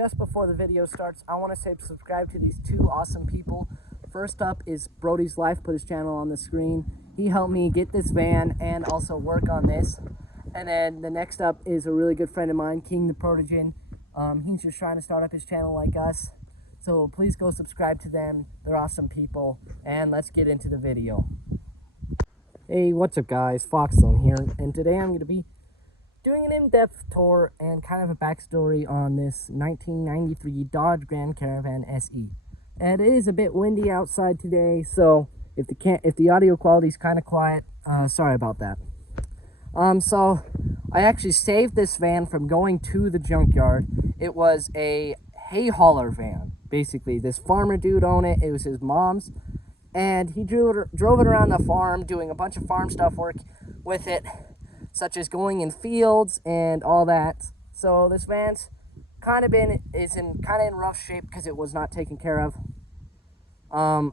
just before the video starts, I want to say subscribe to these two awesome people. First up is Brody's Life, put his channel on the screen. He helped me get this van and also work on this. And then the next up is a really good friend of mine, King the Protogen. He's just trying to start up his channel like us. So please go subscribe to them. They're awesome people. And let's get into the video. Hey, what's up guys? Foxzone here. And today I'm going to be doing an in-depth tour and kind of a backstory on this 1993 Dodge Grand Caravan SE. And it is a bit windy outside today, so if the audio quality is kind of quiet, sorry about that. So I actually saved this van from going to the junkyard. It was a hay hauler van, basically. This farmer dude owned it. It was his mom's, and he drove it around the farm, doing a bunch of farm stuff work with it, such as going in fields and all that. So this van's kind of in rough shape because it was not taken care of. The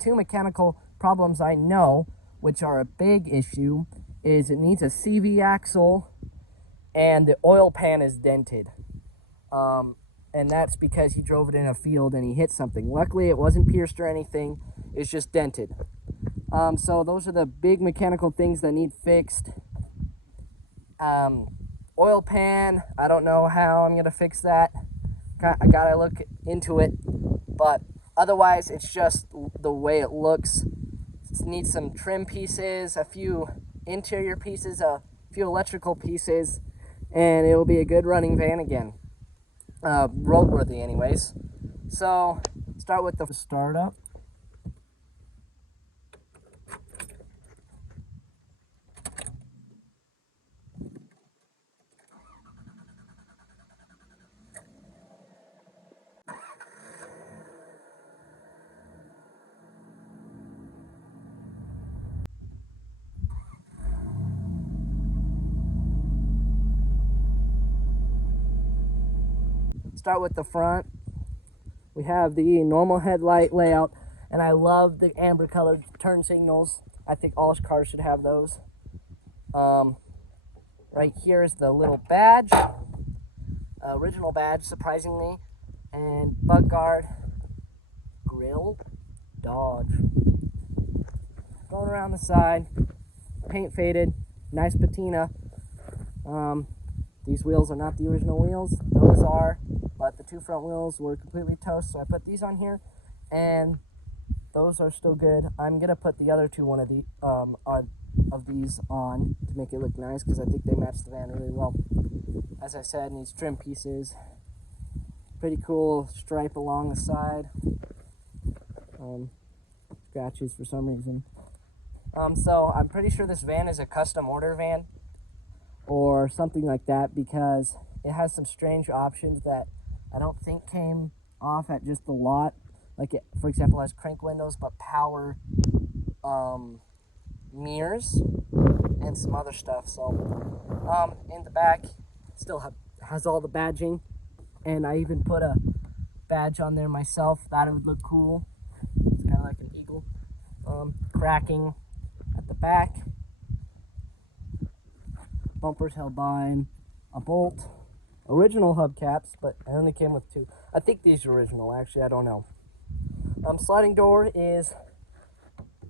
two mechanical problems I know, which are a big issue, is it needs a CV axle and the oil pan is dented. And that's because he drove it in a field and he hit something. Luckily it wasn't pierced or anything, it's just dented. So those are the big mechanical things that need fixed. Oil pan, I don't know how I'm gonna fix that. I gotta look into it, but otherwise it's just the way it looks. It needs some trim pieces, a few interior pieces, a few electrical pieces, and it will be a good running van again. Roadworthy anyways. So start with the startup. Start with the front. We have the normal headlight layout, and I love the amber colored turn signals. I think all cars should have those. Right here is the little badge, original badge, surprisingly, and bug guard, grill, Dodge. Going around the side, paint faded, nice patina. These wheels are not the original wheels, those are, but the two front wheels were completely toast, so I put these on here, and those are still good. I'm gonna put the other two of these on to make it look nice, because I think they match the van really well. As I said, needs trim pieces, pretty cool stripe along the side, scratches for some reason. So I'm pretty sure this van is a custom order van or something like that, because it has some strange options that I don't think came off at just the lot. Like it, for example, has crank windows but power mirrors and some other stuff. So in the back still has all the badging, and I even put a badge on there myself. That would look cool. It's kind of like an eagle. Cracking at the back. Bumpers held by a bolt. Original hubcaps, but I only came with two. I think these are original, actually, I don't know. Sliding door is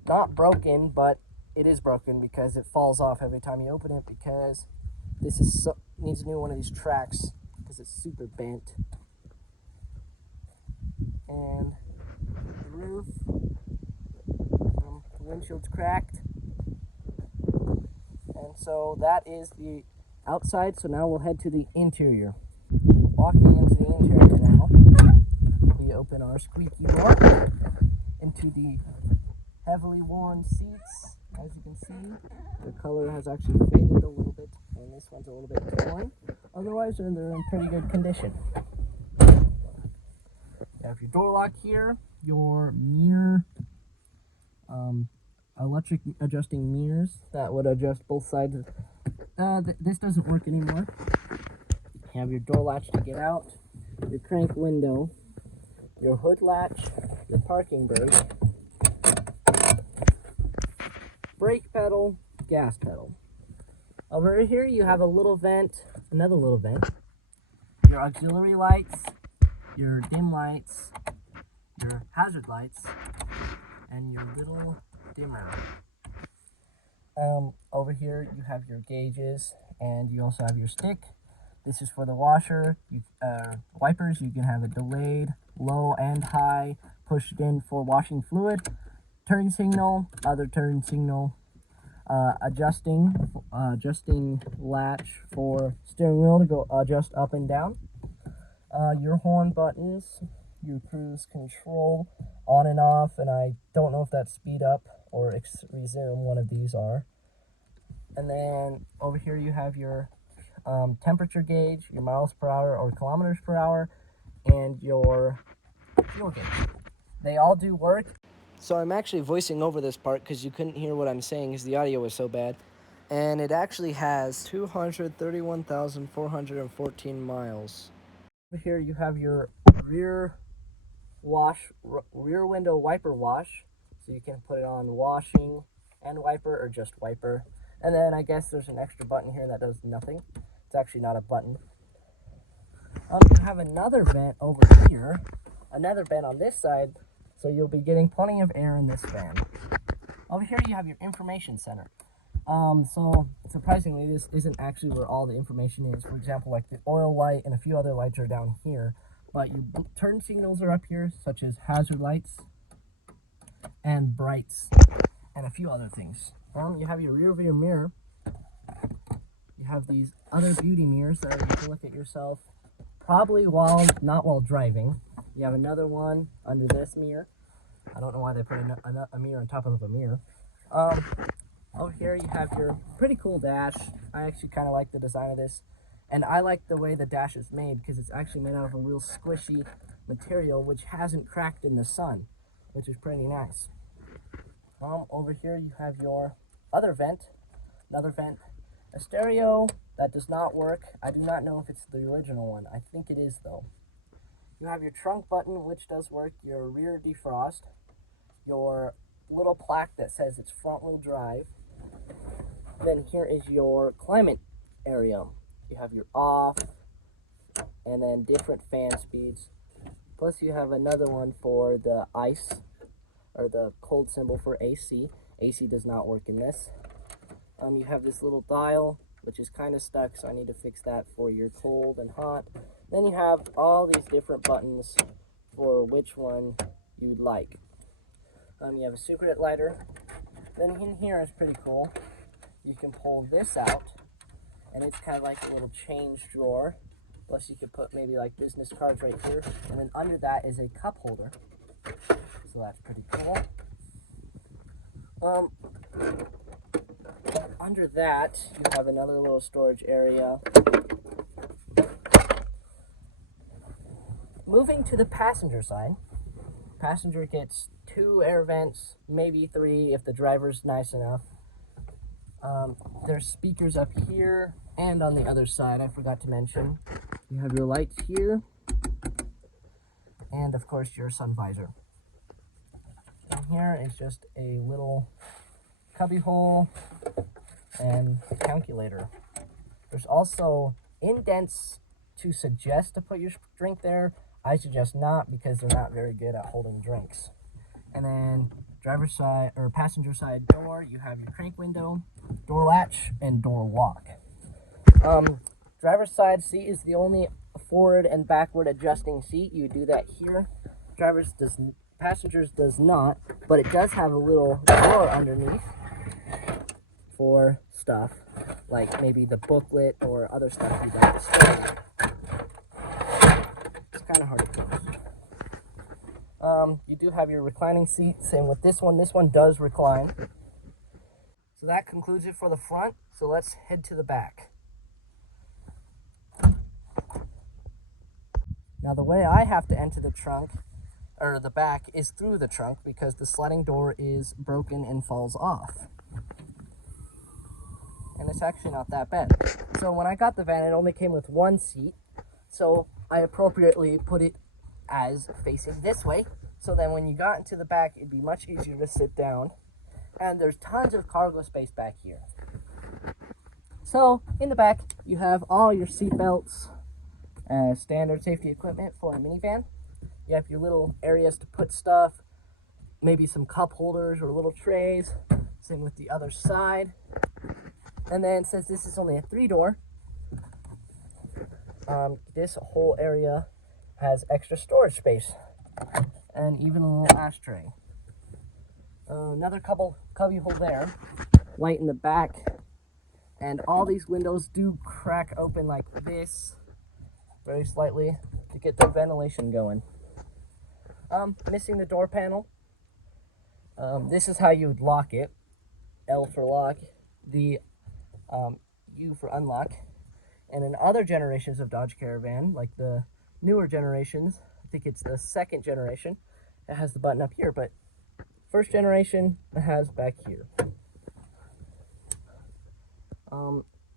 not broken, but it is broken because it falls off every time you open it, because this is needs a new one of these tracks because it's super bent. And the roof, the windshield's cracked. And so that is the outside, so now we'll head to the interior. Walking into the interior now, we open our squeaky door into the heavily worn seats. As you can see, the color has actually faded a little bit, and this one's a little bit torn. Otherwise, they're in pretty good condition. You have your door lock here, your mirror, electric adjusting mirrors that would adjust both sides. This doesn't work anymore. You have your door latch to get out, your crank window, your hood latch, your parking brake pedal, gas pedal. Over here you have a little vent, another little vent, your auxiliary lights, your dim lights, your hazard lights, and your little dimmer. Over here you have your gauges, and you also have your stick. This is for the washer. Wipers, you can have it delayed, low and high, pushed in for washing fluid. Turn signal, other turn signal. Adjusting latch for steering wheel to go adjust up and down. Your horn buttons, your cruise control, on and off, and I don't know if that's speed up or resume, one of these are. And then over here you have your temperature gauge, your miles per hour or kilometers per hour, and your fuel gauge. They all do work. So I'm actually voicing over this part because you couldn't hear what I'm saying because the audio was so bad. And it actually has 231,414 miles. Over here you have your rear window wiper wash. So you can put it on washing and wiper or just wiper. And then I guess there's an extra button here that does nothing. It's actually not a button. You have another vent over here, another vent on this side, so you'll be getting plenty of air in this van. Over here you have your information center. So surprisingly, this isn't actually where all the information is. For example, like the oil light and a few other lights are down here, but your turn signals are up here, such as hazard lights and brights and a few other things. You have your rear view mirror. You have these other beauty mirrors that you can look at yourself, probably not while driving. You have another one under this mirror. I don't know why they put a mirror on top of a mirror. Over here you have your pretty cool dash. I actually kind of like the design of this, and I like the way the dash is made because it's actually made out of a real squishy material which hasn't cracked in the sun, which is pretty nice. Over here you have your other vent, another vent, a stereo that does not work. I do not know if it's the original one. I think it is though. You have your trunk button, which does work, your rear defrost, your little plaque that says it's front wheel drive. Then here is your climate area. You have your off, and then different fan speeds. Plus you have another one for the ice, or the cold symbol for AC. AC does not work in this. You have this little dial, which is kind of stuck, so I need to fix that for your cold and hot. Then you have all these different buttons for which one you'd like. You have a secret lighter. Then in here is pretty cool. You can pull this out, and it's kind of like a little change drawer. Plus you could put maybe like business cards right here. And then under that is a cup holder. So that's pretty cool. Under that, you have another little storage area. Moving to the passenger side, passenger gets 2 air vents, maybe 3 if the driver's nice enough. There's speakers up here and on the other side, I forgot to mention. You have your lights here, and of course your sun visor. And here is just a little cubby hole and a calculator. There's also indents to suggest to put your drink there. I suggest not because they're not very good at holding drinks. And then driver's side or passenger side door, you have your crank window, door latch, and door lock. Driver's side seat is the only forward and backward adjusting seat. You do that here. Passengers does not, but it does have a little drawer underneath for stuff like maybe the booklet or other stuff you'd like to study. It's kind of hard to close. You do have your reclining seat. Same with this one. This one does recline. So that concludes it for the front. So let's head to the back. Now the way I have to enter the trunk, or the back, is through the trunk because the sliding door is broken and falls off. And it's actually not that bad. So when I got the van, it only came with 1 seat. So I appropriately put it as facing this way. So then when you got into the back, it'd be much easier to sit down. And there's tons of cargo space back here. So in the back, you have all your seat belts as standard safety equipment for a minivan. You have your little areas to put stuff, maybe some cup holders or little trays. Same with the other side. And then since this is only a 3-door, this whole area has extra storage space and even a little ashtray. Another cubby hole there, light in the back, and all these windows do crack open like this very slightly to get the ventilation going. Missing the door panel. This is how you would lock it. L for lock, the U for unlock. And in other generations of Dodge Caravan, like the newer generations, I think it's the 2nd generation, it has the button up here, but 1st generation it has back here.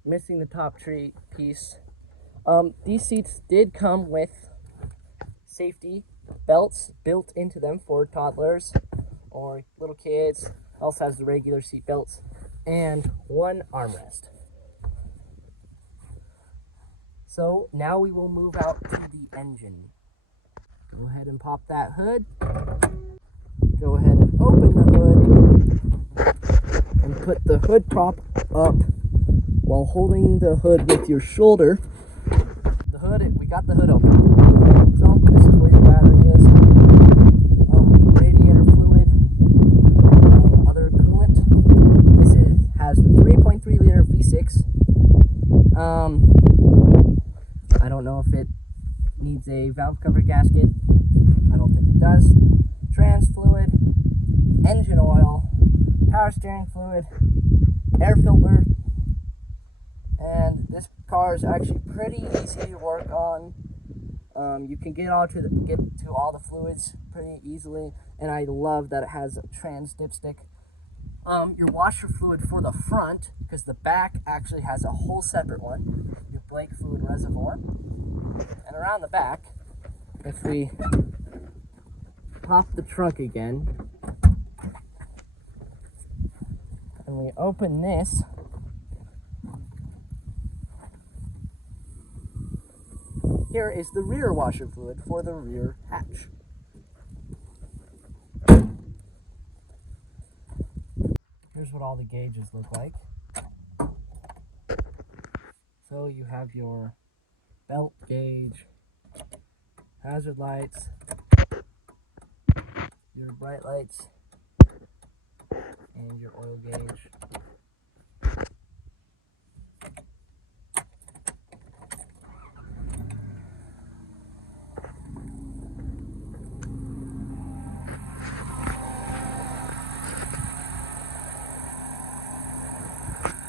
Missing the top tree piece. These seats did come with safety belts built into them for toddlers or little kids. Also has the regular seat belts and one armrest. So now we will move out to the engine. Go ahead and pop that hood. Go ahead and open the hood and put the hood top up while holding the hood with your shoulder. The hood, we got the hood open. So this is where your battery is. Radiator fluid, other coolant. This has the 3.3 liter V6. I don't know if it needs a valve cover gasket. I don't think it does. Trans fluid, engine oil, power steering fluid, air filter, and this car is actually pretty easy to work on. You can get to all the fluids pretty easily, and I love that it has a trans dipstick. Your washer fluid for the front, because the back actually has a whole separate one, your brake fluid reservoir. And around the back, if we pop the trunk again, and we open this, here is the rear washer fluid for the rear hatch. Here's what all the gauges look like. So you have your belt gauge, hazard lights, your bright lights, and your oil gauge.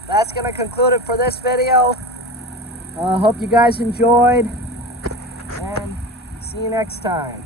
That's going to conclude it for this video. Hope you guys enjoyed, and see you next time.